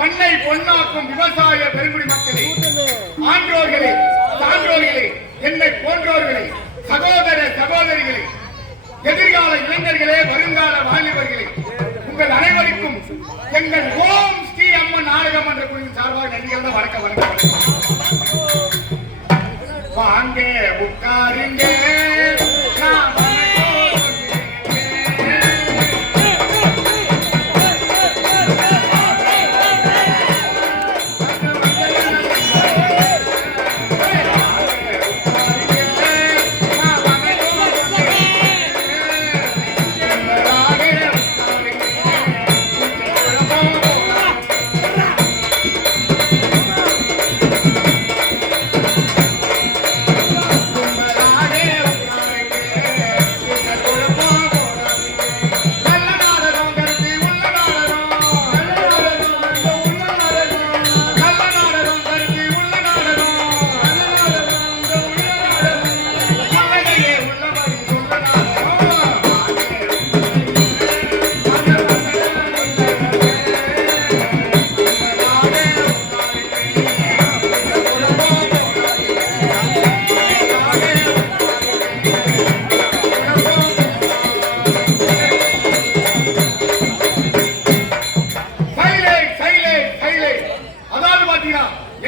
மண்ணை பொன்னாக்கும் விவசாய பெருங்குடி மக்களே, ஆன்றோர்களே, சான்றோர்களே, என்னை போன்றோர்களே, சகோதர சகோதரிகளே, எதிர்கால இளைஞர்களே, வருங்கால வாலிபர்களே, உங்கள் அனைவருக்கும் எங்கள் ஓம் ஸ்ரீ அம்மன் நாடகம் என்ற குழுவின் சார்பாக நன்றிகள் தான். வணக்கம் வணக்கம். வாங்க உட்காருங்க.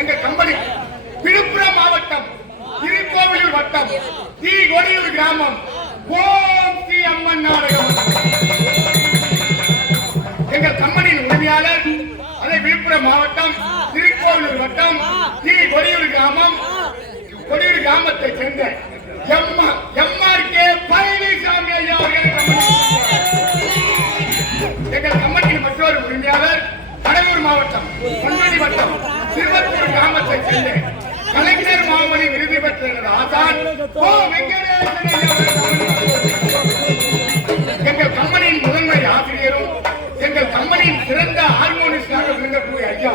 எங்க கம்பெனி விழுப்புரம் மாவட்டம் திருக்கோவிலூர் வட்டம் தி கொடியூர் கிராமம் ஓம் ஸ்ரீ அம்மன் நாடகம். எங்கள் கம்பெனியின் உரிமையாளர் அதே விழுப்புரம் மாவட்டம் திருக்கோவிலூர் வட்டம் தி கொடியூர் கிராமம், கொடியூர் கிராமத்தை சேர்ந்த எம்ஆர்கே பழனிசாமி ஐயா அவர்கள். எங்கள் கம்பெனியின் மற்றொரு உரிமையாளர் கடலூர் மாவட்டம் பொன்மணி வட்டம் திருவத்தூர் கிராமத்தை சேர்ந்த கலைஞர் மாமணி விருது பெற்ற ஆசான் ஓ வெங்கடேசன். எங்கள் கம்பெனியின் முதன்மை ஆசிரியரும் எங்கள் கம்பெனியின் சிறந்த ஹார்மோனிஸ்டாக விளங்கக்கூடிய ஐயா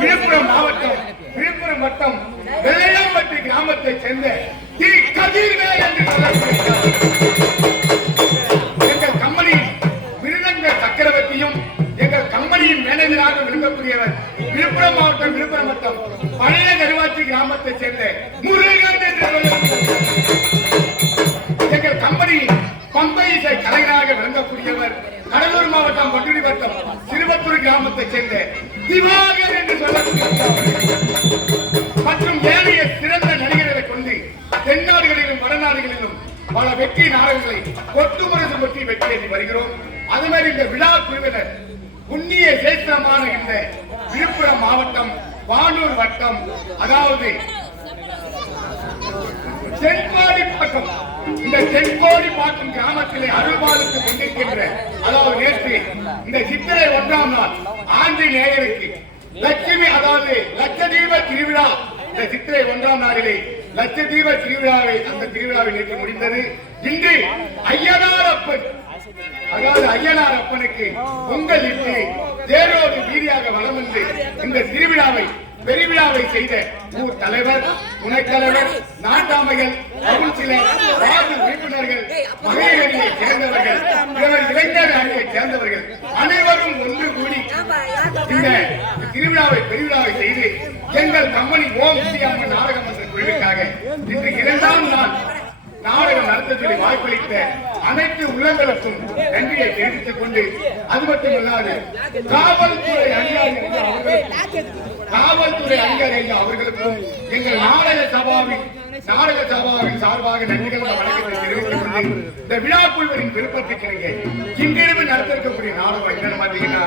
விழுப்புரம் மாவட்டம் விழுப்புரம் வட்டம் வெள்ளையாம்பட்டி கிராமத்தை சேர்ந்த தி கதிர்வேல் என்று சொல்லப்படுகிறார். எங்கள் கம்பெனியின் மிருதங்க சக்கரவர்த்தியும் எங்கள் கம்பெனியின் மேனேஜராக விளங்கக்கூடியவர் விழுப்புரம் மாவட்டம் விழுப்புரம் வட்டம் பழைய கருவாச்சி கிராமத்தை சேர்ந்த முருகன் என்று சொல்லப்படுகிறார். எங்கள் கம்பெனியின் பம்பை இசை கலைஞராக விளங்கக்கூடியவர் கடலூர் மாவட்டம் கொட்டுடி வட்டம் திருவத்தூர் கிராமத்தை சேர்ந்த திவாகர் என்று சொல்லப்படுகிறார். மற்றும் ஏனைய சிறந்த நடிகர்களை கொண்டு தென்னாடுகளிலும் வடநாடுகளிலும் பல வெற்றி நாடகங்களை கொட்டுமுரசு கொட்டி வெற்றி வருகிறோம். அது மாதிரி இந்த விழா குழுவினர் புண்ணிய சேத்திரமான இந்த விழுப்புரம் மாவட்டம் வானூர் வட்டம், அதாவது தென்கோடி பக்கம், இந்த தென்கோடி பாக்கம் கிராமத்திலே அருள்பாலுக்கு கொண்டிருக்கின்ற, அதாவது நேற்று இந்த சித்திரை 1ஆம் நாள் ஆஞ்சநேயருக்கு லட்சுமி, அதாவது லட்சதீப திருவிழா, இந்த சித்திரை 1ஆம் நாளிலே லட்சதீப திருவிழாவை, அந்த திருவிழாவை நேற்று முடிந்தது. இன்று ஐயனாரப்பன், அதாவது ஐயனார் அப்பனுக்கு பொங்கல் இட்டு தேரோடு வீதியாக வலம் வந்து இந்த திருவிழாவை பெருவிழாவை செய்த ஊர் தலைவர், துணைத் தலைவர், நாட்டாமைகள், கவுன்சிலர், வார்டு உறுப்பினர்கள், மகளிரைச் சேர்ந்தவர்கள், இளைஞர் அணியைச் சேர்ந்தவர்கள் அனைவரும் ஒன்று கூடி இந்த திருவிழாவை பெருவிழாவை செய்து எங்கள் கம்பெனி ஓம் ஸ்ரீ அம்மன் நாடகம் என்ற குழுவிற்காக இன்று 2ஆம் நாள் நாடகம் நடத்தக்கூடிய வாய்ப்பளித்த அனைத்து உள்ளங்களுக்கும் நன்றியை தெரிவித்துக் கொண்டு, அது மட்டுமல்லாது காவல்துறை அதிகாரி அவர்களுக்கும் எங்கள் நாடக சபாவின் சார்பாக நன்றிகள் வணக்கத்தை தெரிவித்துக் கொண்டு, இந்த விழா குழுவின் விருப்பத்திற்கு இங்கிருந்து நடத்திருக்கக்கூடிய நாடகம் என்னன்னு பாத்தீங்கன்னா,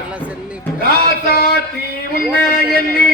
ராசாத்தி உன்னை எண்ணி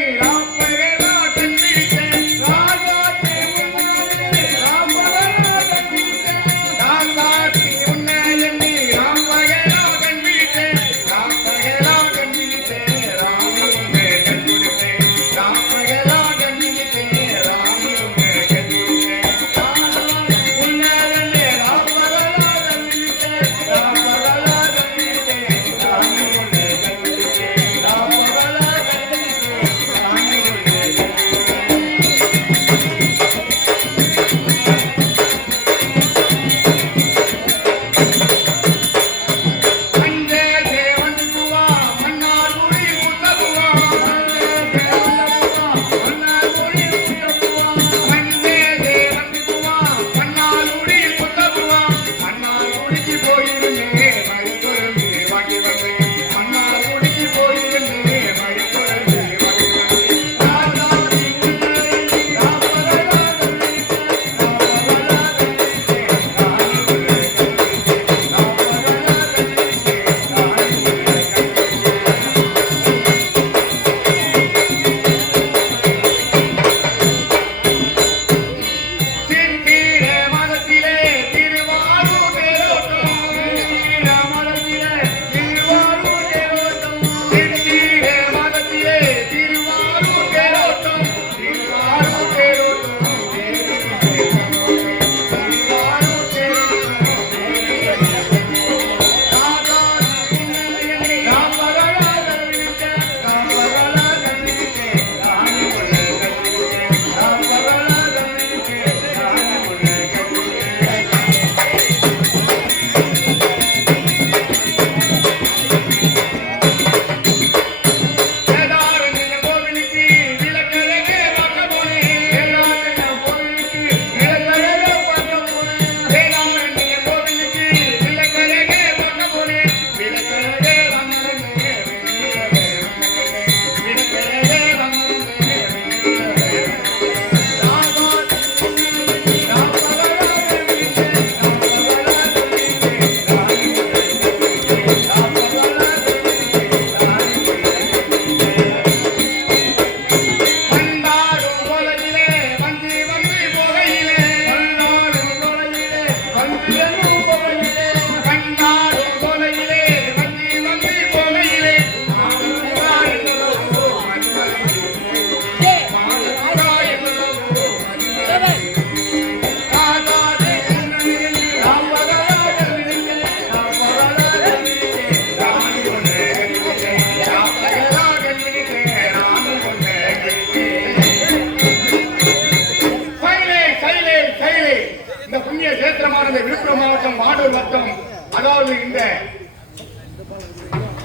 அதாவது இந்த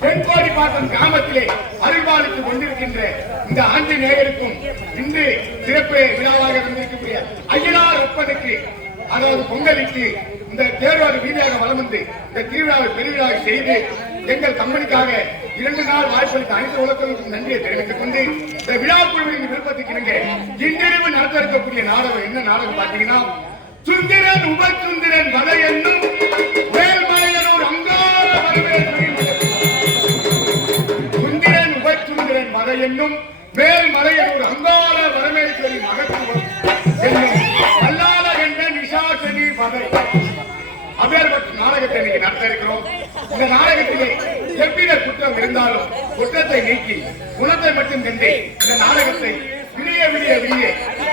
தென்கோடிப்பாக்கம் கிராமத்திலே அருள்பாலித்துக் கொண்டிருக்கின்ற இந்த ஆஞ்சநேயருக்கும் இன்று சிறப்பு விழாவாக வந்திருக்கக்கூடிய ஐயனார் ஒப்பனுக்கு அதாவது பொங்கலுக்கு இந்த தேர்வாடு வீதியாக வலம் வந்து இந்த திருவிழாவை பெருவிழாவை செய்து எங்கள் கம்பெனிக்காக 2 நாள் வாய்ப்பளித்த அனைத்து உலகங்களுக்கும் நன்றியை தெரிவித்துக் கொண்டு இந்த விழா குழுவின் விருப்பத்துக்கு இன்றிரவு நடத்த இருக்கக்கூடிய நாடகம் என்ன நாடகம் பார்த்தீங்கன்னா சுந்திரன் உபசுந்திரன் வதை என்னும் வேல்மலையனூர் அங்கார வரவேற்பு. சுந்திரன் உபசுந்திரன் வதை என்னும் வேல்மலையனூர் அங்கார வரவேற்பு மகத்துவம் என்னும் அல்லாத என்ற நிஷாசனி வதை அப்பேற்பட்ட நாடகத்தை இன்னைக்கு நடத்த இருக்கிறோம். இந்த நாடகத்திலே எவ்வித குற்றம் இருந்தாலும் குற்றத்தை நீக்கி குணத்தை மட்டும் கண்டு இந்த நாடகத்தை விடிய விடிய விடிய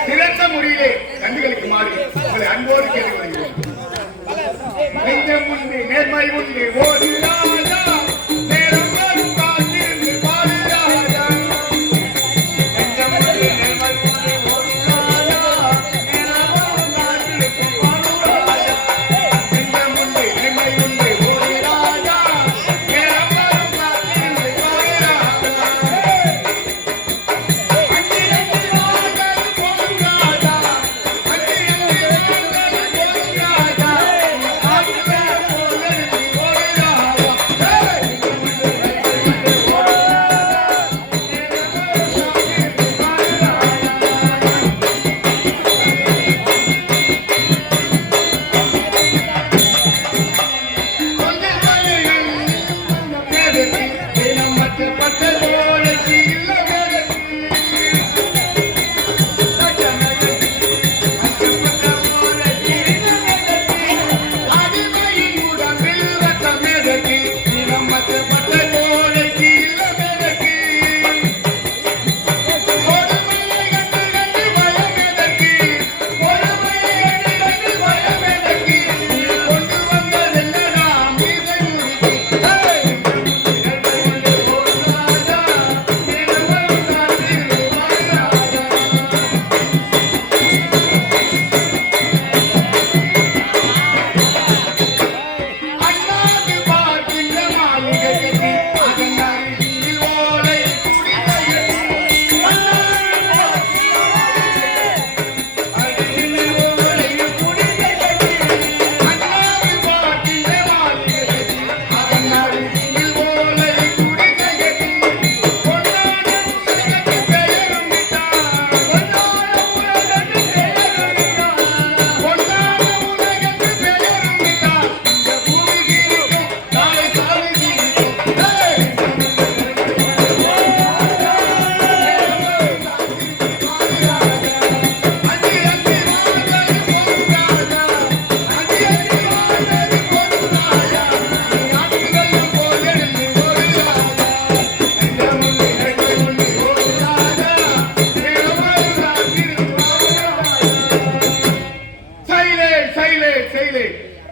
சிறந்த முறையிலே கண்டுகளுக்கு மாறி உங்களை அன்போடு கேட்டுக்கொள்கிறோம். நெஞ்சம் உண்டு நேர்மை உண்டு ஓடி ராஜா நேரம் வரும் காத்திருந்து பாடு ராஜா. நெஞ்சம் உண்டு நேர்மை உண்டு ஓடி ராஜா நேரம் வரும் காத்திருந்து பாடு ராஜா. நெஞ்சம் உண்டு நேர்மை உண்டு ஓடி ராஜா நேரம் வரும் காத்திருந்து பாடு ராஜா.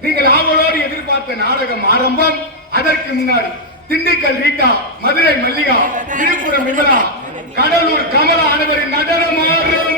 நீங்கள் ஆவலோடு எதிர்பார்த்த நாடகம் ஆரம்பம். அதற்கு முன்னாடி திண்டுக்கல் ரீட்டா, மதுரை மல்லிகா, விழுப்புரம் விமலா, கடலூர் கமலா அனைவரின் நடனம் ஆரம்பம்.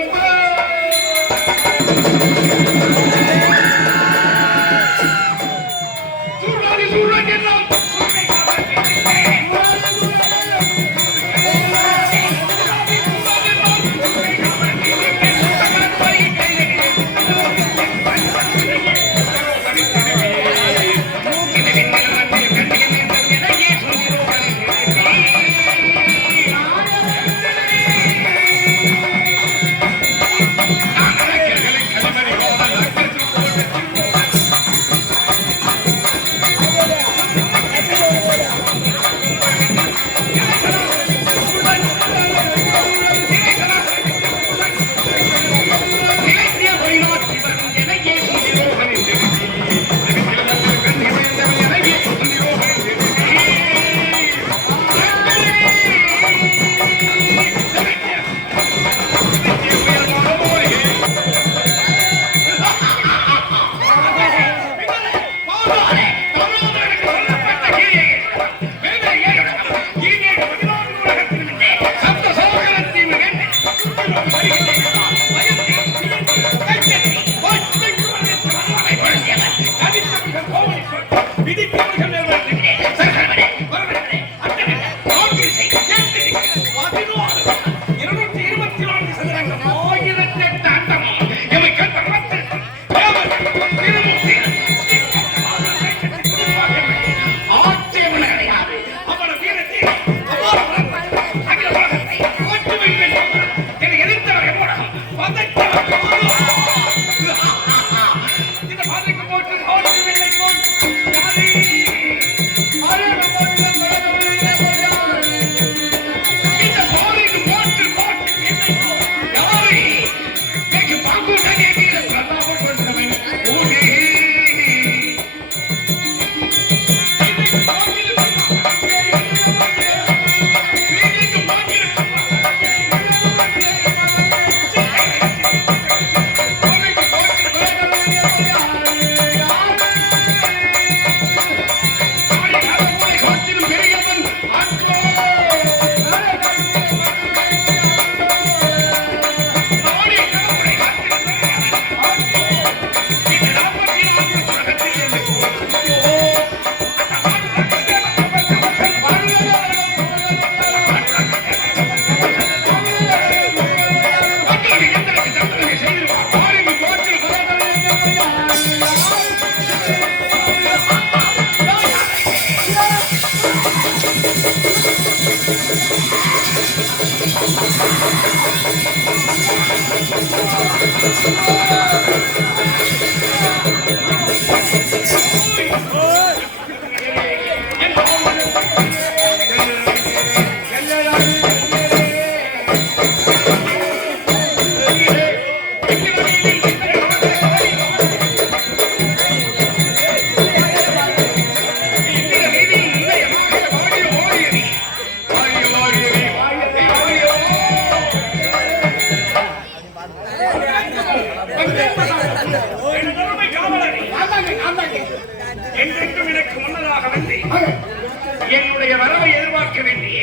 என்னுடைய வரவை எதிர்பார்க்க வேண்டிய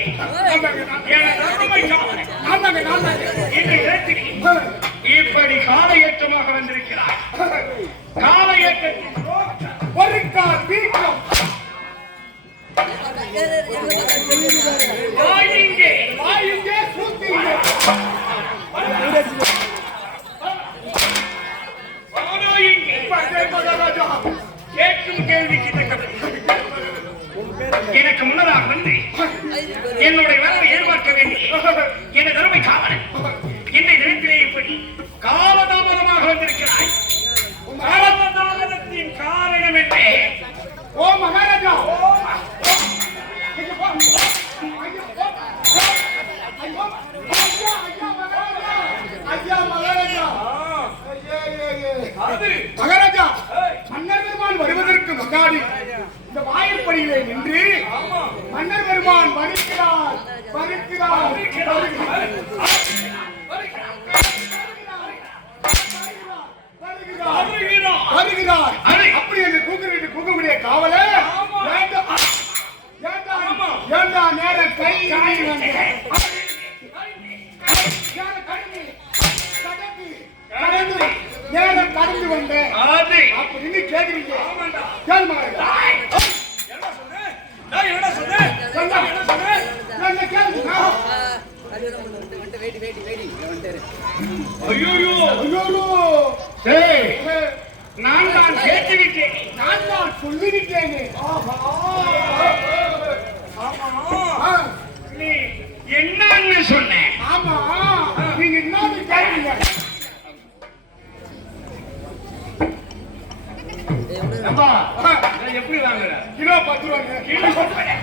இப்படி காலையேற்றமாக வந்திருக்கிறார். காலையேற்றத்தின் ஒரு கால் வீக்கம் கேட்கும் கேள்விக்கு எனக்கு முன்னதாக வந்து என்னுடைய வரவை எதிர்பார்க்க வேண்டிய என் தருமை காவலன் என்னை நினைத்திலே இப்படி காலதாமதமாக வந்திருக்கிறாய். காலதாமதத்தின் காரணம் என்ன? ஓ மகாராஜா, மகாராஜா, மன்னர் பெருமான் வருவதற்கு முன்னாடி இந்த வாயிற்படியிலே நின்று மன்னர் பெருமான் வருகிறார் வருகிறார் வருகிறார் அப்படி என்று கூக்கக்கூடிய காவல ஏண்டா நேர கை நேரம் கடந்து வந்தேன் அப்படின்னு கேட்கிறீங்க. நான் தான் கேட்டுவிட்டேன், நான் தான் சொல்லிவிட்டேன். நீ என்னன்னு சொன்னேன்? ஆமா, நீங்க என்ன கேட்டீங்க? எப்படி வாங்குற? கிலோ 10 ரூபாங்க. கிலோ 10.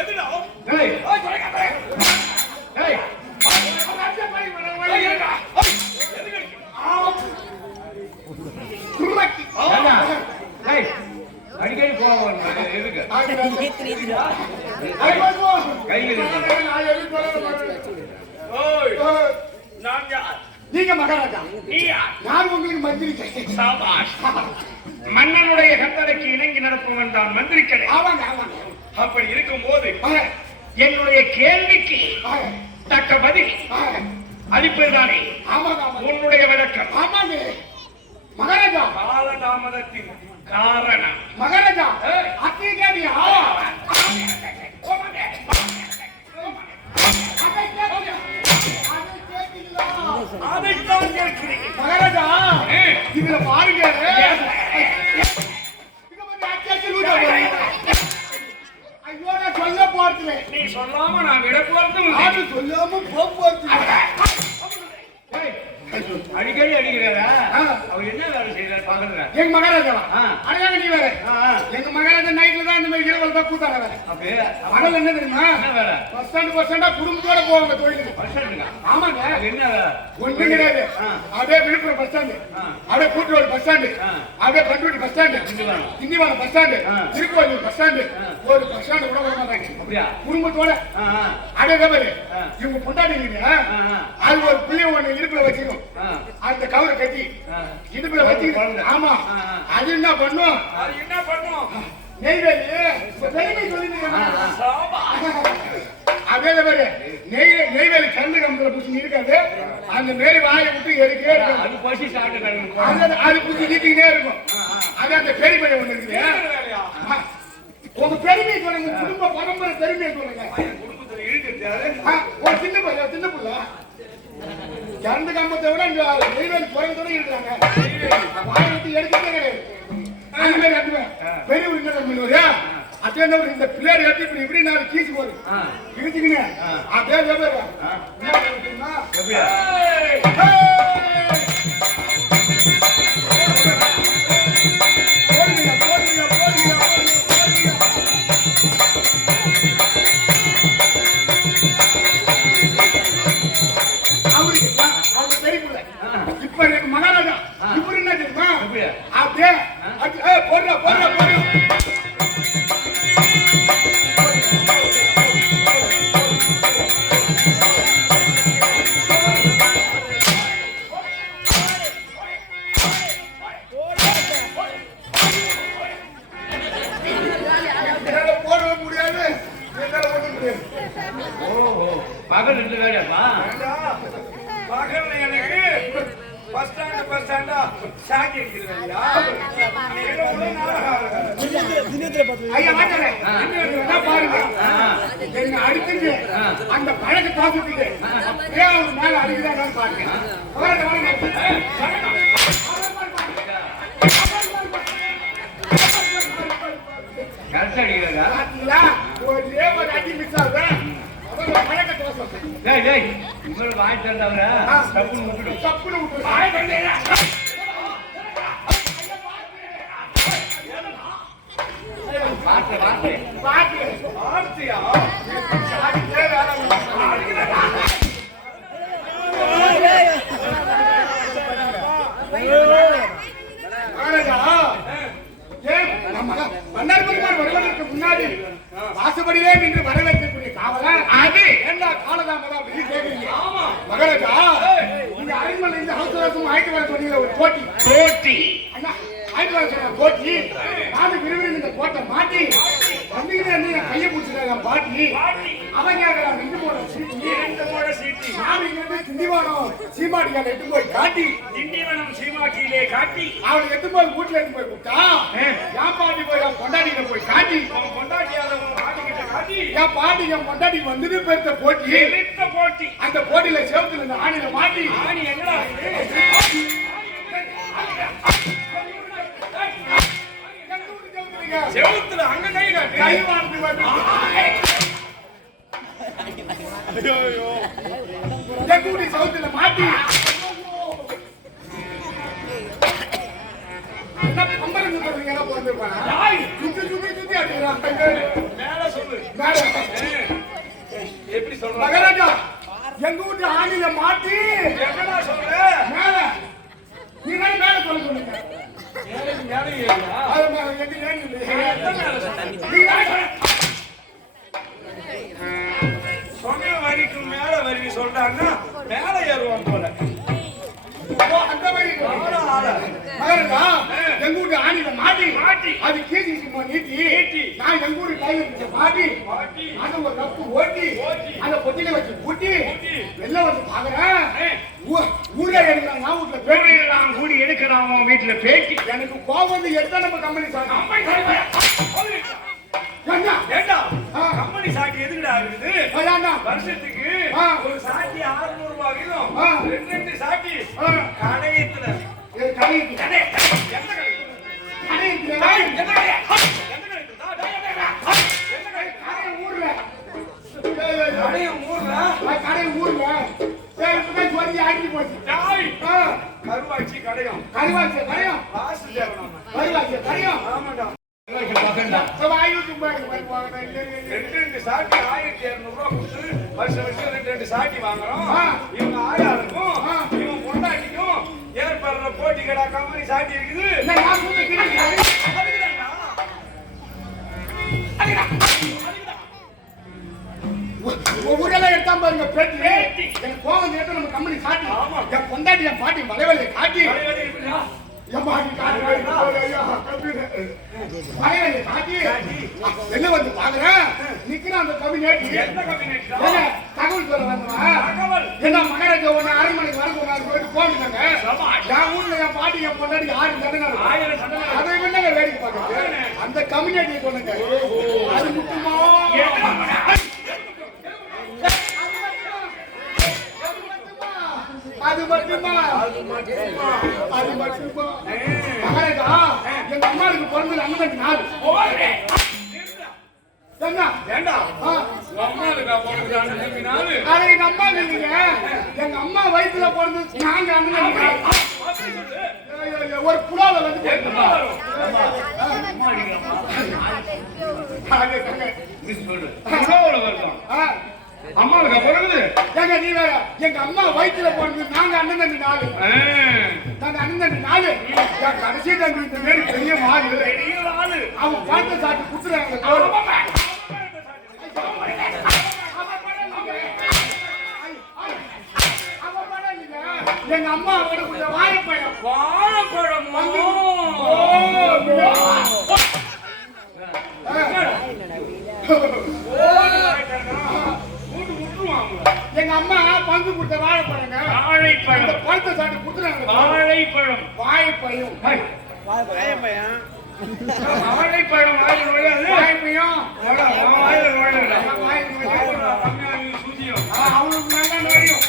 எதுடா? டேய், டேய். அச்சா பை வர எதுடா? குருமாக்கி. டேய், அடிக்கடி போவாங்க. எதுக்கு? கையில நான் எதுக்கு போறேன்? ஓய், நான் யார்? நீங்க மகாராஜா. நீ யார்? நான் உங்களுக்கு மந்திரி. சாபாஷ். மன்னனுடைய கட்டளைக்கு இணங்கி நடப்பவன் தான் மந்திரிக்கடை. ஆமாங்க, ஆமாங்க. அப்படி இருக்கும்போது என்னுடைய கேள்விக்கு தக்க பதில் அளிப்பதுதானே உன்னுடைய விளக்கம். ஆமாங்க மகாராஜா. காலதாமதத்தின் காரணம் மகாராஜா அத்திகேதியா மகாராஜா இதுல பாருங்க. ஐயோ நான் சொல்ல போறது. நீ சொல்லாம நான் விட போறது. அது சொல்லாம போறது. அடிக்கடி அடிக்கிறாரா? அவர் என்ன வேலை செய்யறாரு பாக்குறா? எங்க மகாராஜாவா? அடையாங்க நீ வேற. எங்க மகாராஜா நைட்ல தான் இந்த மாதிரி இரவல் தான் கூத்தாட வேற. அப்படியே மகள் என்ன தெரியுமா? என்ன வேலை? பஸ் ஸ்டாண்டா குடும்பத்தோட போவாங்க தொழிலுக்கு. பஸ் ஸ்டாண்டுங்க? ஆமாங்க. என்ன வேலை? ஒண்ணு கிடையாது. அப்படியே விழுப்புரம் பஸ் ஸ்டாண்டு, அப்படியே கூட்டுரோடு பஸ் ஸ்டாண்டு, அப்படியே contour bus stand, Tindivanam bus stand, திருக்கோயில் பஸ் ஸ்டாண்டு, ஒரு பஸ் ஸ்டாண்டு கூட வர மாட்டாங்க. அப்படியா? குடும்பத்தோட அப்படியே மாதிரி இவங்க பொண்டாட்டிங்க அது ஒரு பிள்ளை ஒண்ணு இடுப்புல வச்சிருக்கோம். அந்த கவரை கட்டி இடுப்புல வச்சு. ஆமா, அது என்ன பண்ணும்? அது என்ன பண்ணும்? நெய்வேலி அதே மாதிரி நெய்வேலி கரண்டு கம்பத்துல பூச்சி இருக்காது. அந்த மாரி வாயை விட்டு எடுக்கவே இருக்காது. அது பூச்சி நீக்கிட்டே இருக்கும். அது அந்த பெருமை ஒண்ணு இருக்குது. உங்க பெருமை சொல்லுங்க, குடும்ப பரம்பரை பெருமையை சொல்லுங்க. ஒரு சின்ன பிள்ளை கரண்டு கம்பத்தை விட நெய்வேலி குறைந்தோட இருக்கிறாங்க. வாயை விட்டு எடுக்கவே கிடையாது. பெரிய அதே இந்த பிள்ளையார் கட்டி இப்படி இப்படி நான் கீச்சு போகுது கிழிச்சுக்கினே அதே இப்ப எனக்கு மகாராஜா இப்படி என்ன தெரியுமா அப்படியே போடுற போடுற போடுற பகல் ரெண்டு வேலையாப்பா பகல் எனக்கு பஸ் ஸ்டாண்டா ஷாக்கி இருக்கிறீங்களா பாருங்க என்ன அடிச்சுட்டு அந்த பழக்க பாத்துட்டு ஒரு மேல அடிக்கிறாங்க பாருங்க கரெக்டா அடிக்கிறாங்க ஒரு அடி மிஸ் ஆகுது வாங்கி தந்தவர தப்புன்னு விட்டுடு தப்புன்னு விட்டு பாட்டு பாட்டு பாட்டு ஆர்த்தியா மன்னர் பெருமான் வருவதற்கு முன்னாடி வாசப்படியிலே நின்று வரவேற்கக்கூடிய காவலர் அது என்ன காலதாமதம் அப்படின்னு கேட்குறீங்க மகாராஜா இந்த அரண்மனை இந்த அவசரம் ஆயிட்டு வர சொன்னீங்க ஒரு போட்டி போட்டி அண்ணா ஆயிட்டு வர சொன்ன போட்டி நானும் விரும்பி இந்த கோட்டை மாட்டி வந்தீங்கன்னா நீ கையை பிடிச்சிருக்காங்க பாட்டி அவங்க நின்று போட சீட்டி நான் இங்க திண்டிவனம் சீமாட்டியால எட்டு போய் காட்டி திண்டிவனம் சீமாட்டியிலே காட்டி அவளை எட்டு போய் வீட்டுல எடுத்து போய் விட்டா என் பாட்டி போய் அவன் பொண்டாட்டியில போய் காட்டி அவன் பொண்டாட்டியால பாட்டிக்கிட்ட காட்டி என் பாட்டி என் பொண்டாட்டி வந்துட்டு பெருத்த போட்டி அந்த போட்டியில செவத்துல இந்த ஆணியில மாட்டி ஆணி என்னடா செவத்துல அங்க கை காட்டி கை வார்த்தை கூடி சவுத்துல மாட்டி என்ன பம்பரம் சொல்றீங்க என்ன போறதுப்பானா சுத்தி சுத்தி சுத்தி அடிக்கிறான் மேல சொல்லு மேல எப்படி சொல்ற மகாராஜா எங்க வீட்டு ஆணில மாட்டி என்னடா சொல்ற மேல நீ மேல சொல்ல சொல்லுங்க மேல ஏறியா அது எங்க ஏறி நீ சொன்ன வரைக்கும் மேல வரைக்கும் சொல்றாங்கன்னா மேல ஏறுவான் போல அந்த மாதிரி மகாராஜா எங்க வீட்டு ஆணில மாட்டி அது கீழி நீட்டி நான் எங்க ஊரு கையில மாட்டி அதை ஒரு கப்பு ஓட்டி அந்த பொட்டில வச்சு பூட்டி வெளில வந்து பாக்குறேன் ஊரே எடுக்கிறான் நான் வீட்டுல பேட்டி கூடி எடுக்கிறான் வீட்டுல பேட்டி எனக்கு கோபம் வந்து எடுத்தா நம்ம கம்பெனி ஏண்டா கம்பெனி சாக்கி எதுக்குடா இருக்குது வருஷத்துக்கு ஒரு சாக்கி 600 ரூபாய் வீதம் ரெண்டு சாக்கி கடையத்துல கருவாச்சி கடையும் ஆமாடா ரெண்டு சாக்கி 1200 ரூபாய் கொடுத்து வருஷம் ரெண்டு சாக்கி வாங்குறோம் இவங்க ஆயாருக்கும் இவங்க பொண்டாட்டிக்கும் ஏற்படுற போட்டிகளா கம்பெனி சாக்கி இருக்குது ஊரெல்லாம் எடுத்தா பாருங்க பேட்டி என் கோவம் கேட்டு நம்ம கம்பெனி சாட்டி என் பொண்டாட்டி என் பாட்டி மலைவலை காட்டி என்ன வந்து பாக்குறேன் நிக்கிறேன் அந்த கபினேட் தகவல் சொல்ல வந்தவன் என்ன மகாராஜா ஒண்ணு அரண்மனைக்கு வர சொன்னாரு போயிட்டு போனாங்க என் ஊர்ல என் பாட்டி என் பொண்டாடி 1000 சண்டை அதை வேண்டாங்க வேடிக்கை பாக்குறது அந்த கம்யூனிட்டி சொன்னங்க அது முக்கியமா அது மட்டுமா மகாராஜா எங்க அம்மாவுக்கு பிறந்தது 52 நாள் என்ன ஏண்டா ஆ, உங்க அம்மாவுக்கு அப்பனுக்கு அண்ணன் தம்பி நானு அது எங்க அம்மா இல்லைங்க. எங்க அம்மா வயித்துல பிறந்து நாங்க அண்ணன் தம்பி. அப்படி சொல்லு ஒரு புலால வந்து எங்க வரும் ஆ, அம்மாவுக்கு பிறகுது ஏங்க நீ வேற எங்க அம்மா வயித்துல பிறந்து நாங்க அண்ணன் தம்பி 4. நாங்க அண்ணன் தம்பி 4. என் கடைசி தம்பி இந்த மாதிரி பெரிய மாடு பெரிய ஆளு அவன் பழத்தை சாப்பிட்டு குத்துறாங்க. எங்க அம்மா அவனுக்கு வாழைப்பழம் வாழைப்பழமோ எங்க அம்மா பங்கு கொடுத்த வாழைப்பழங்க. வாழைப்பழம் அந்த பழத்தை சாப்பிட்டு குத்துறாங்க. வாழைப்பழம் வாழைப்பழம் வாழைப்பழம் வாயில் நுழையாது வாழைப்பழம் வாயில நுழையாது அவனுக்கு நல்லா நோயும்.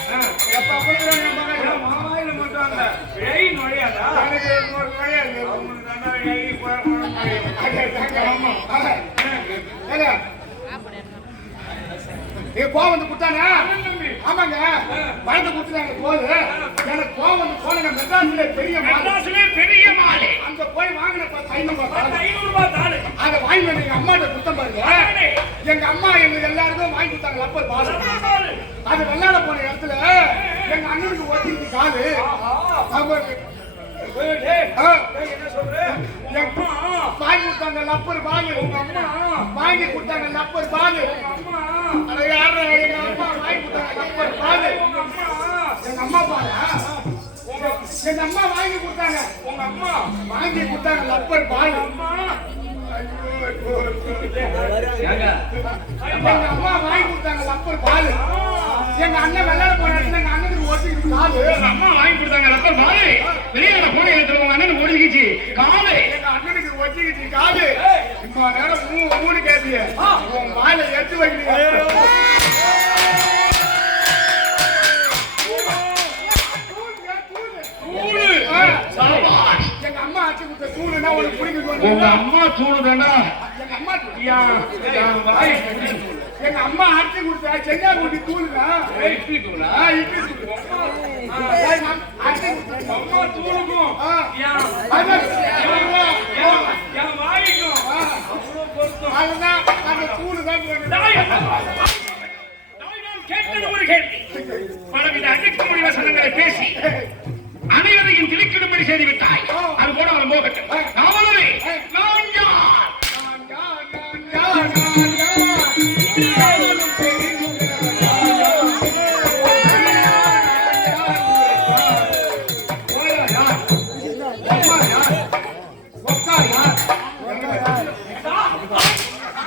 எப்ப அப்படிதான் என் மகன் மாமாயில மட்டும் அந்த விலை நுழையாதா எனக்கு ஒரு நோயாது. அவனுக்கு நல்லா விலை குழப்பம் கோவம் வந்து குத்தானே. ஆமாங்க பழத்தை குத்துறாங்க போது எனக்கு கோவம் வந்து போனங்க. மெட்ராஸ்ல பெரிய மெட்ராஸ்ல பெரிய மாலை அங்க போய் வாங்கின 500 ரூபாய் தாளு அதை வாங்கி வந்து எங்க அம்மாட்ட குத்தம் பாருங்க. எங்க அம்மா எங்க எல்லாருக்கும் வாங்கி கொடுத்தாங்க லப்பர் பால். அது வெள்ளாட போன இடத்துல எங்க அண்ணனுக்கு ஒட்டிட்டு காலு என்ன சொல்ற எங்க வாங்கி கொடுத்தாங்க லப்பர் பால். உங்க அம்மா வாங்கி கொடுத்தாங்க லப்பர் பால். அம்மா அதை யாரு எங்க அம்மா வாங்கி கொடுத்தாங்க லப்பர் பால். உங்க அம்மா எங்க அம்மா பாலா எங்க அம்மா வாங்கி கொடுத்தாங்க. உங்க அம்மா வாங்கி கொடுத்தாங்க லப்பர் பால். அம்மா ஏங்க எங்க அம்மா வாங்கி கொடுத்தாங்க லப்பர் பால். எங்க அண்ணன் வெள்ளாட போன இடத்துல எங்க அண்ணனுக்கு ஒட்டிக்கிட்டு காலு. அம்மா வாங்கி கொடுத்தாங்க ரப்பர் பால் வெளியே போன இடத்துல உங்க அண்ணன் ஓடிக்கிச்சு காலை எங்க அண்ணனுக்கு ஒட்டிக்கிட்டு காலு. இப்போ நேரம் மூணு கேட்டிய உன் வாயில எடுத்து வைக்கிறீங்க. சாபாஷ் எங்க அம்மா ஆச்சு கொடுத்த தூளுனா உனக்கு உங்க பிடிக்கும். அம்மா தூணுதாண்டா எங்க அம்மா எங்க அம்மா ஆச்சு கொடுத்த செங்கா குட்டி தூளுனா இட்லி தூளா இட்லி தூள். அம்மா தூளுக்கும் என் வாய்க்கும் அவ்வளவு பொருத்தம் அதுதான் அந்த தூளு தான் கேட்டது ஒரு கேள்வி பலவித அடக்குமுறை வசனங்களை பேசி அனைவரையும் திணிக்கிடும்படி செய்துவிட்டாய் அது போல அவன் போகட்டும் நாமளே நான் யார்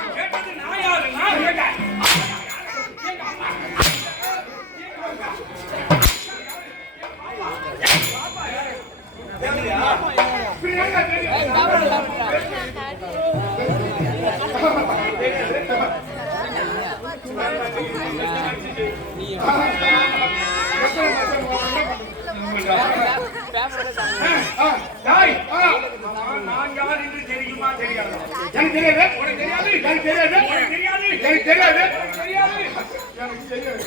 கேட்டது நான் யாரு நான் கேட்டேன் நான் யார் என்று தெரியுமா தெரியாது எனக்கு தெரியாது. உனக்கு தெரியாது எனக்கு தெரியாது. உனக்கு தெரியாது எனக்கு தெரியாது. தெரியாது எனக்கு தெரியாது.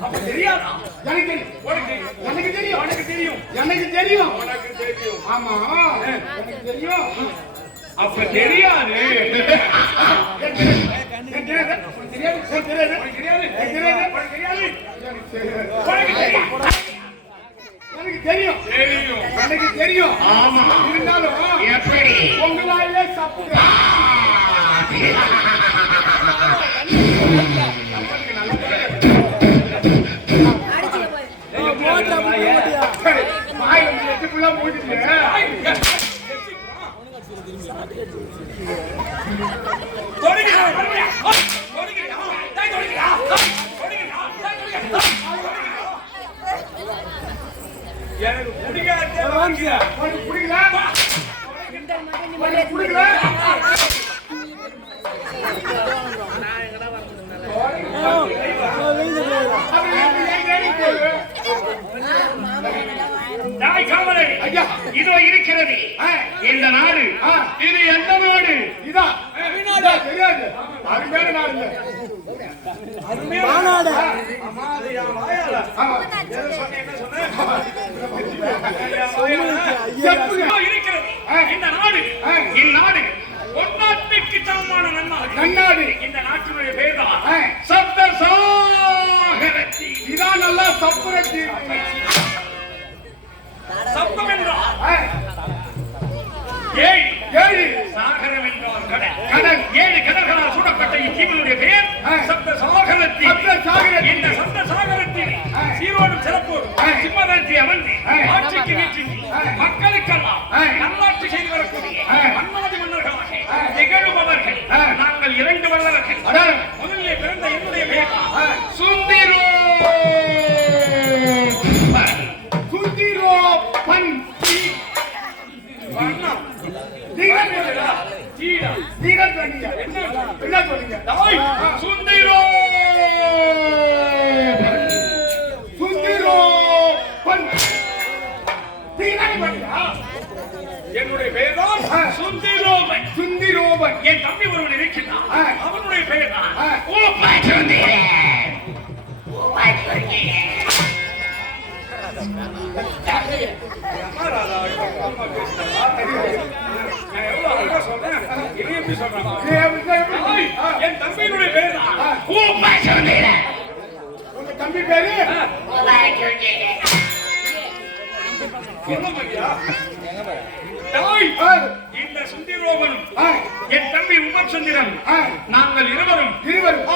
அப்ப தெரியாதா எனக்கு தெரியும். உனக்கு தெரியும் எனக்கு தெரியும். உனக்கு தெரியும் எனக்கு தெரியும். உனக்கு தெரியும் ஆமா எனக்கு தெரியும். அப்ப தெரியாது எனக்கு தெரியாது. எனக்கு தெரியாது. எனக்கு தெரியாது. உனக்கு தெரியாது எனக்கு தெரியாது. உனக்கு தெரியாது எனக்கு தெரியாது. உனக்கு தெரியும் எனக்கு தெரியும். தெரியும் எனக்கு தெரியும். ஆமா இருந்தாலும் எப்படி உங்க வாயிலே சாப்பிடுறேன். வாயில எட்டு புள்ளா மூடிட்டு எனக்கு பிடிக்காத உனக்கு பிடிக்கல. உனக்கு பிடிக்கல. தாய் காவலை ஐயா இதோ இருக்கிறது இந்த நாடு இது எந்த நாடு இதான் தெரியாது அது மேல நான் இல்லை மாநாடு அம்மா அது என் வாயால எதை சொன்னேன் என்ன சொன்னேன் இருக்கிறது இந்த நாடு இந்நாடு ஒன்னாட்டுக்கு சமமான நன்னாடு இந்த நாட்டினுடைய பேர் தான் சப்த சாகரத்தி. இதான் நல்லா சப்புரத்தி சப்தம் என்றால் ஏழு சாகரம் என்றால் கடல். 7 கடல்களால் சூடப்பட்ட இத்தீவினுடைய பெயர் சப்த சாகரத்தி. இந்த சப்த சாகரத்தில் சீரோடும் சிறப்போடும் சிம்மராட்சி அமர்ந்து ஆட்சிக்கு வீழ்ச்சி மக்களுக்கெல்லாம் நல்லாட்சி செய்து வரக்கூடிய மன்மதி மன்னர்களாக திகழுபவர்கள் நாங்கள் 2 வல்லவர்கள். முதலிலே பிறந்த என்னுடைய பெயர் சுந்திரோபன். என்ன சொன்னீங்க? சுந்திரோபன். என்னுடைய பெயர் தான் சுந்திரோபன். சுந்திரோபன். என் தம்பி ஒருவன் இருக்கிறான். அவனுடைய பெயர் தான் என் தம்பியினுடைய பேர் உங்க தம்பி பேரு இந்த சுந்திரோபனும் என் தம்பி உபசுந்திரன் நாங்கள் இருவரும்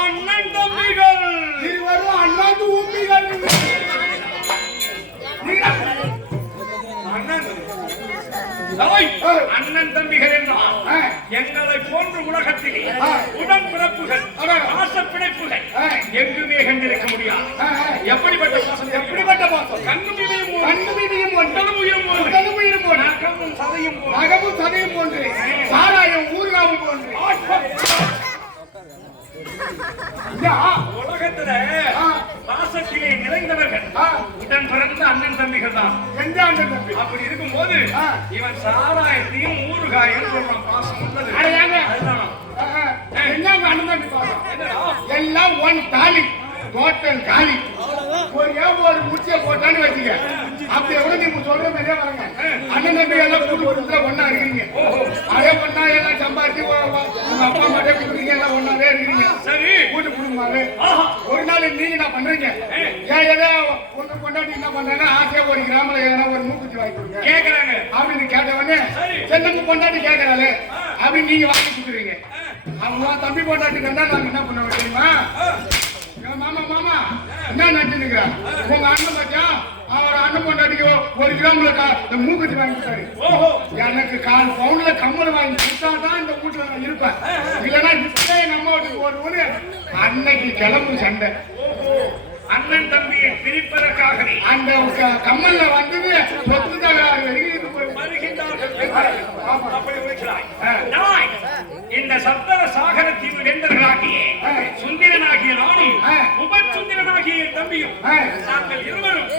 அண்ணன் தம்பிகள். இருவரும் அண்ணாந்து ஊம்பிகள். அண்ணன் தம்பிகள் என்றால் எங்களை போன்ற உலகத்தில் உடன்பிறப்புகள் பாசப்பிணைப்புகள் எங்குமே கண்டிருக்க முடியாது. எப்படிப்பட்ட பாசம்? எப்படிப்பட்ட பாசம்? கண்ணுமியும் உயிரும் நகமும் சதையும் போன்று சாராயம் ஊர்காவும் போன்று உலகத்துல பாசத்திலே நிறைந்தவர்கள் உடன் பிறந்த அண்ணன் தம்பிகள் தான். எந்த அண்ணன் தம்பி? அப்படி இருக்கும்போது இவன் சாராயத்தையும் ஊறுகாயும் சொல்றான். பாசம் உள்ளது அதுதான். என்ன அண்ணன் தம்பி பாசம்? எல்லாம் ஒன் தாலி டோட்டல் காலி. ஒரு முச்சிய போட்டான்னு வச்சுக்க. அப்படி எவ்வளவு நீங்க சொல்ற மாதிரியே வரங்க. அண்ணன் தம்பி எல்லாம் கூட்டு குடும்பத்துல ஒன்னா இருக்கிறீங்க. அதே பண்ணா எல்லாம் சம்பாதிச்சு உங்க அப்பா மட்டும் கொடுக்குறீங்க. எல்லாம் ஒன்னாவே இருக்கிறீங்க. சரி, கூட்டு குடும்பமாவே ஒரு நாள் நீங்க என்ன பண்றீங்க? ஏன் ஏதோ ஒண்ணு கொண்டாடி என்ன பண்றாங்க? ஆசையா ஒரு கிராமல எதனா ஒரு மூக்குத்தி வாங்கி கொடுங்க கேக்குறாங்க அப்படின்னு கேட்டவொடனே சென்னங்க கொண்டாடி கேட்கறாரு அப்படின்னு நீங்க வாங்கி கொடுக்குறீங்க. அவங்க தம்பி கொண்டாடி கண்டா நாங்க என்ன பண்ண தெரியுமா? மாமா என்ன நினைச்சுக்கிறா? உங்க அண்ணன் பாத்தியா அவர் அண்ணன் கொண்டாடிக்கோ ஒரு கிராமல மூக்குத்தி வாங்கி கொடுத்தாரு. எனக்கு 4 பவுன்ல கம்மல் வாங்கி கொடுத்தாதான் இந்த வீட்டுல நான் இருப்பேன். இல்லைன்னா இப்ப எங்க அம்மா வீட்டுக்கு ஓடுவோன்னு அன்னைக்கு கிளம்பு சண்டை. அண்ணன் தம்பியை பிரிப்பதற்காகவே அந்த கம்மல்ல வந்தது இந்த சப்தர சாகரத்தின் வேந்தர்களாகிய சுந்திரனாகிய நானும் உபசுந்திரனாகிய தம்பியும் நாங்கள் இருவரும்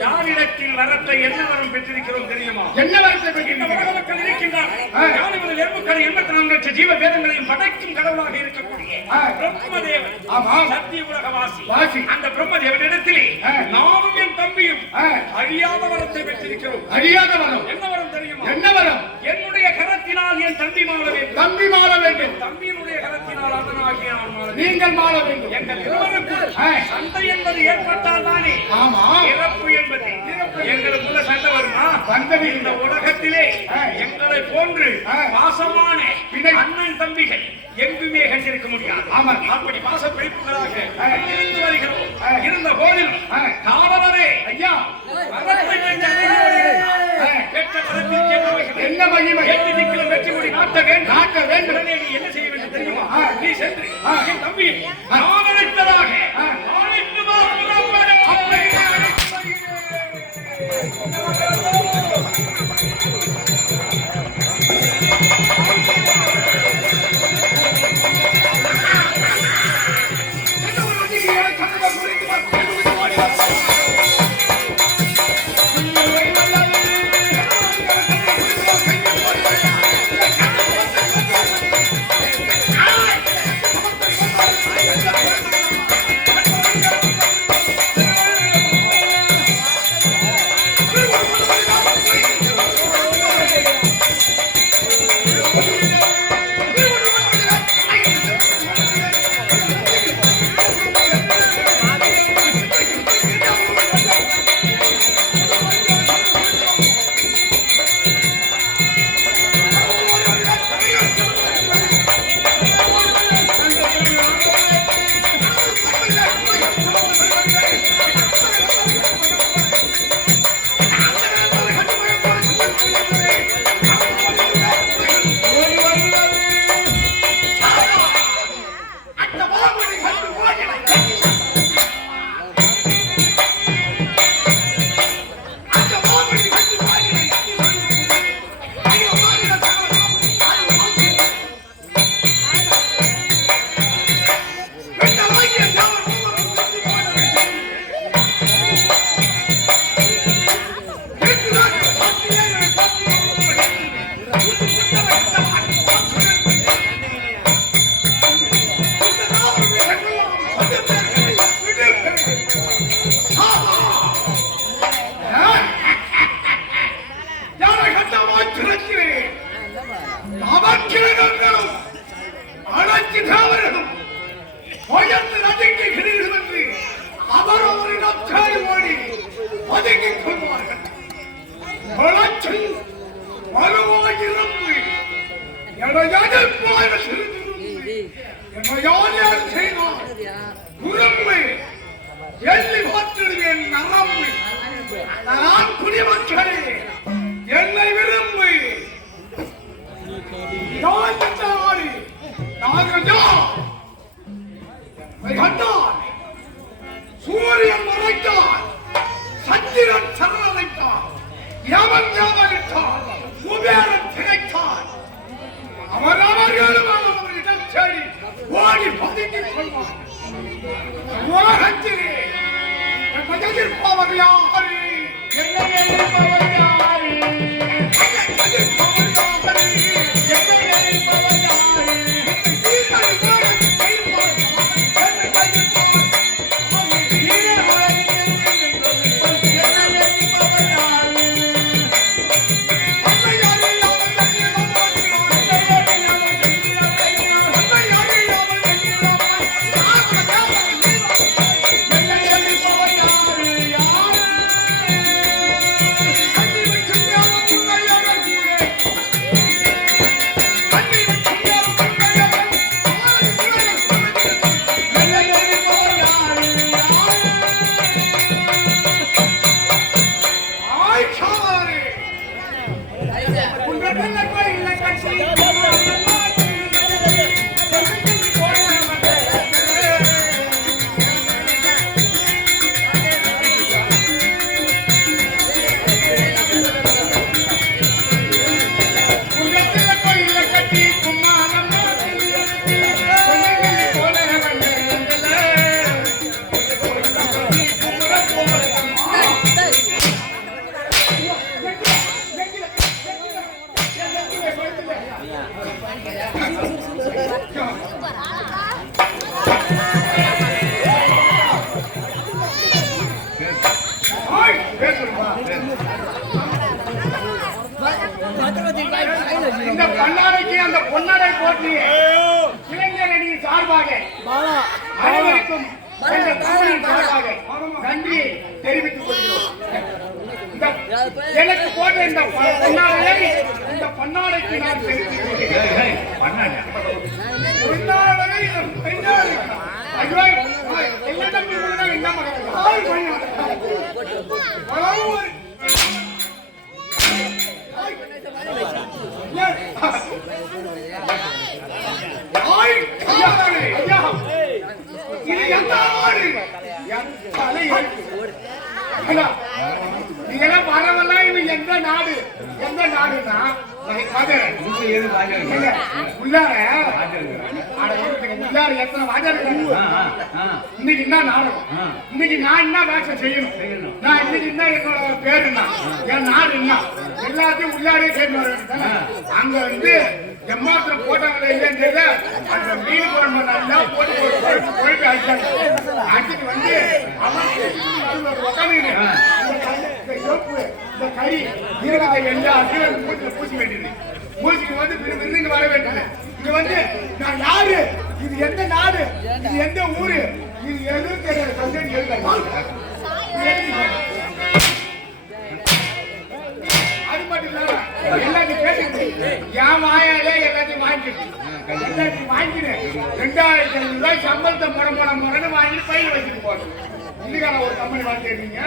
யாரிடத்தில் வரத்தை என்ன வரம் பெற்றிருக்கிறோம் தெரியுமா? என்ன வரத்தை? இந்த உலக மக்கள் இருக்கின்றார்கள். ஞானிகள் எறும்புக்கள் 84 லட்சம் ஜீவ பேதங்களையும் படைக்கும் கடவுளாக இருக்கக்கூடிய பிரம்மதேவன் சத்திய உலகவாசி. அந்த பிரம்மதேவனிடத்திலே நானும் என் தம்பியும் அழியாத வரத்தை பெற்றிருக்கிறோம். அழியாத வரம் என்ன வரம் தெரியுமா? என்ன வரம்? என்னுடைய கரத்தினால் என் தம்பி மாள வேண்டும். தம்பி மாள வேண்டும். தம்பியினுடைய கரத்தினால் அதனாகிய நான் மாள வேண்டும். நீங்கள் மாள வேண்டும். எங்கள் இருவருக்கும் சண்டை என்பது ஏற்பட்டால் தானே இறப்பு என்பது. எங்களுக்குள்ள சண்டை வருமா? வந்தது. இந்த உலகத்திலே எங்களை போன்று பாசமான அண்ணன் தம்பிகள் எங்குமே கண்டிருக்க முடியாது. அப்படி பாச பிடிப்புகளாக இருந்து வருகிறோம். இருந்த போதிலும் காவலரே ஐயா என்ன மகிமை? வெற்றி கொடி நாட்ட வேண்டும். நீ என்ன செய்ய வேண்டும் தெரியுமா? நீ சென்று என் தம்பி நான் அழைத்ததாக உயர்ந்து நதிக்கிறீர்கள் என்று அவரவரிடம் தேடி ஓடி ஒதுங்கிக் கொள்வார்கள். வளர்ச்சில் வருவாய் இருந்து என்னை எதிர்ப்பாக சிரித்திருந்து என்னை யார் செய்வார் உறவு எள்ளி பார்த்திடுவேன் நரம்பு. நான் குடிமக்களே என்னை விரும்பு. நான் ஆடி நாங்கள் கண்டான் சூரியன் மறைத்தான் சந்திரன் சரணடைத்தான் யமன் ஞாபகித்தான் குபேரன் திகைத்தான். அவர்களும் அவர்களிடம் தேடி ஓடி பதுங்கிக் கொள்வார். உலகத்திலே எதிர்ப்பவர் யாரு? என்னை எதிர்ப்பவர் யாரு? எதிர்ப்பவர் யாரு? என்னை எதிர்ப்பவர் யாரு? இந்த பண்டாரைக்கு அந்த பொன்னாடை போற்றி இளைஞரணி சார்பாக அனைவருக்கும் சார்பாக நன்றி தெரிவித்துக் கொள்கிறோம். எனக்கு போட்ட இந்த பொன்னாடையை இந்த பன்னாடைக்கு நான் தெரிவித்துக் கொள்கிறேன். இதெல்லாம் பரவலாம். இது எந்த நாடு? எந்த நாடுன்னா உள்ளார எத்தனை வாஜர் இன்னைக்கு என்ன நாடகம்? இன்னைக்கு நான் என்ன வேஷம் செய்யணும்? நான் இன்னைக்கு என்ன என்னோட பேரு என்ன, என் நாடு என்ன, எல்லாத்தையும் உள்ளாரே சேர்ந்து அங்க வந்து எம்மாத்திர போட்டாங்களே இல்லைன்னு தெரியல. அந்த மீன் குழம்பு நல்லா போட்டு போயிட்டு அடிச்சாங்க. அடிச்சுட்டு வந்து உட்காந்து இந்த கறி இருக்கிற எல்லா அசிவரும் மூச்சில் பூசி வேண்டியது. மூச்சிக்கு வந்து இங்க வர வேண்டியது. இங்க வந்து நான் யாரு, இது எந்த நாடு, இது எந்த ஊரு, இது எதுவும் தெரியாது. சந்தேகம் அது மட்டும் இல்லாம எல்லாத்தையும் கேட்டு என் வாயாலே எல்லாத்தையும் வாங்கிட்டு எல்லாத்தையும் வாங்கிட்டு 2500 ரூபாய் சம்பளத்தை முடன்னு வாங்கிட்டு பையில வச்சுட்டு போறேன். இதுக்கான ஒரு கம்பெனி வாங்கிட்டீங்க.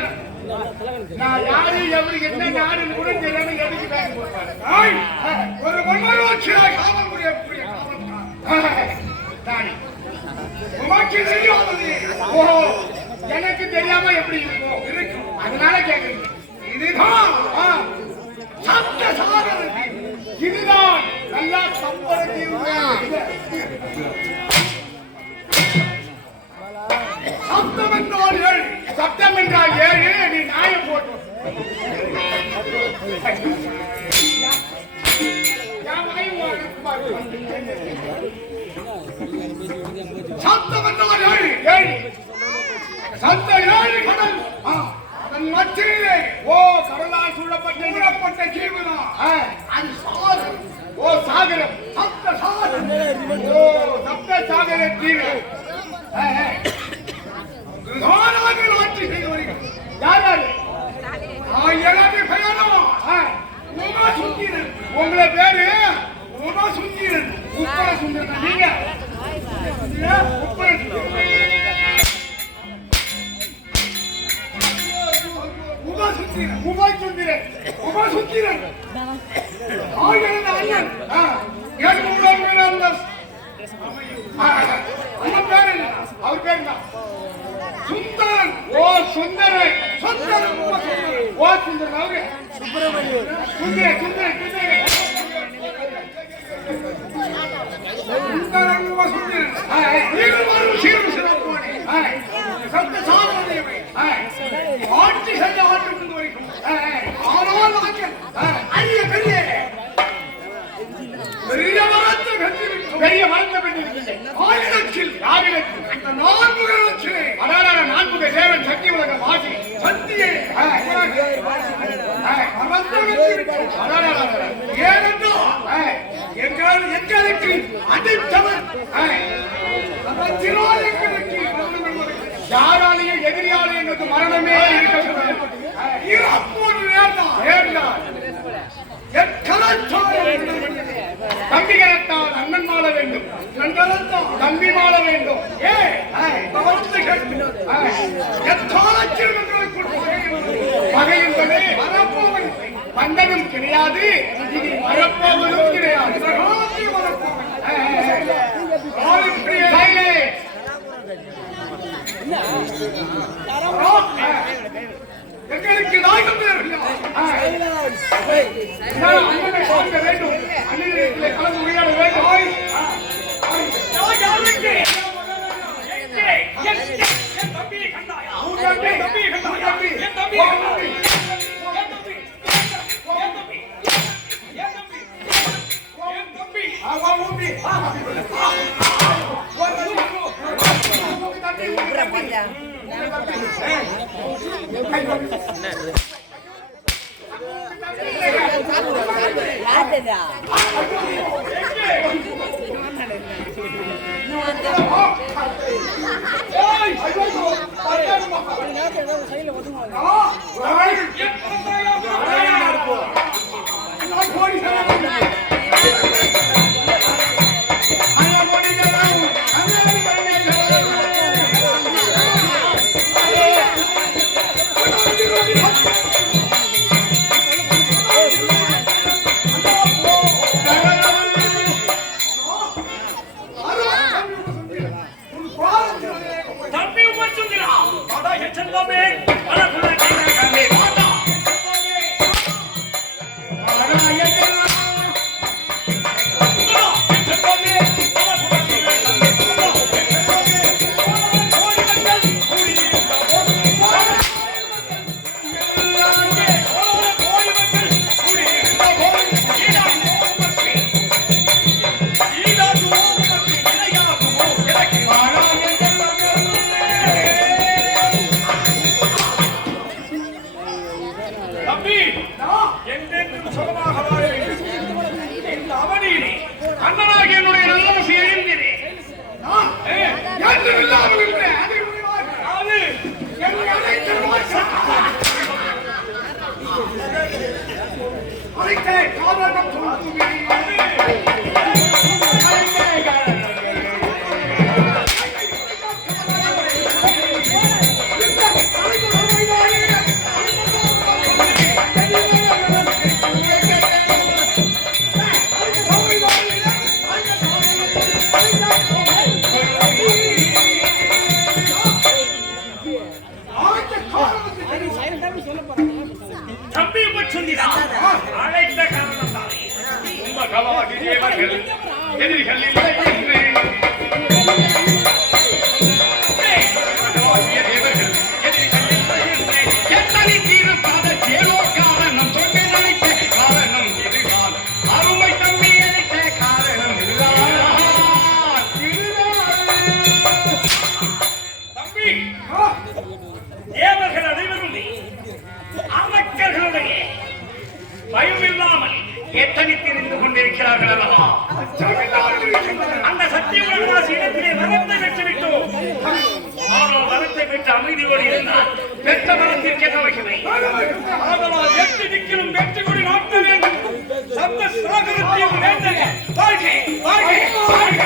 நான் யாரு எப்படி என்ன நாடுன்னு கூட தெரியாம எதுக்கு பேங்க் போடுவாங்க. ஒரு மனோட்சியாக காவல் புரியக்கூடிய எனக்கு தெரியாம எப்படி இருக்கும்? அதனால கேக்குறீங்க. இதுதான் இதுதான் நல்லா சம்பளத்தையும் சப்தம் என்றார்கள். சப்தம் என்றால் 7. நீ நியாயம் போட்டு சப்தம் என்றார்கள் 7. சப்த 7 கடல். அதன் மத்தியிலே கடலால் சூழப்பட்ட ஜீவனம் அது சாகரம். சாகரம் சப்த சாகரம். சப்த சாகர தீவு நானாக ஆட்சி செய்து வருகிறேன். யார் யாரு? எல்லாமே பெயரும் உமா சுந்தரன். உங்களை பேரு உமா சுந்தரன். உப்பர சுந்தரன். நீங்க உப்பர உமா சுந்தரன். உமா சுந்தரன். உமா சுந்தரன். ஆயிரம் அண்ணன். எனக்கு உங்களோட அண்ணன் பேர் என்ன? அவர் பேர் என்ன? சுந்தரன். ஓ சுந்தரன். சுந்தரன். ஓ சுந்தரன். அவரு சுப்பிரமணியன். சுந்தரன். சுந்தரன். சுந்தரன். சுந்தரன். ஓ சுந்தரன். இருவரும் சீரும் சிறப்போனே சப்த சாதனையவை ஆட்சி செய்ய ஆட்சி வரைக்கும் ஆனால் அரிய பெரிய பெரிய மரத்தை பெற்றிருக்கும். பெரிய மரத்தை பெற்றிருக்கின்றேன். ஆயிரத்தில் அந்த நான்முகத்திலே அடாரான நான்முக தேவன் சக்தி உலக வாசி சக்தியை ஏனென்றால் எங்களுக்கு அடித்தவர் யாராலையும் எதிரியாலையும் எங்களுக்கு மரணமே தம்பிகரத்தால் அண்ணன் மாள வேண்டும். தம்பி மாள வேண்டும். பகை என்பது வந்ததும் கிடையாது, இனி வரப்போவதும் கிடையாது. எங்களுக்கு நாயகம் அண்ணனை பார்க்க வேண்டும். அண்ணனிடத்திலே கலந்து உரையாட வேண்டும். அந்த சத்தியவாசி இடத்திலே வரத்தை பெற்றுவிட்டோம். பெற்ற மரத்திற்கு என்ன வகிமை ஆதலால் எட்டு திக்கிலும் வெற்றி கொடி நாட்ட வேண்டும் சப்த சாகரத்தையும் வேண்டும் வாழ்க வாழ்க வாழ்க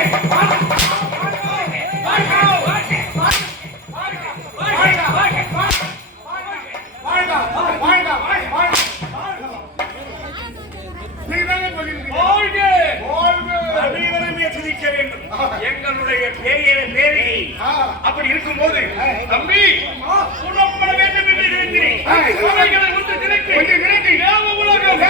எங்களுடைய பேரை அப்படி இருக்கும்போது தம்பி சுடப்பட வேண்டும் என்று நினைக்கிறேன். ஒன்று திரட்டி தேவ உலகம்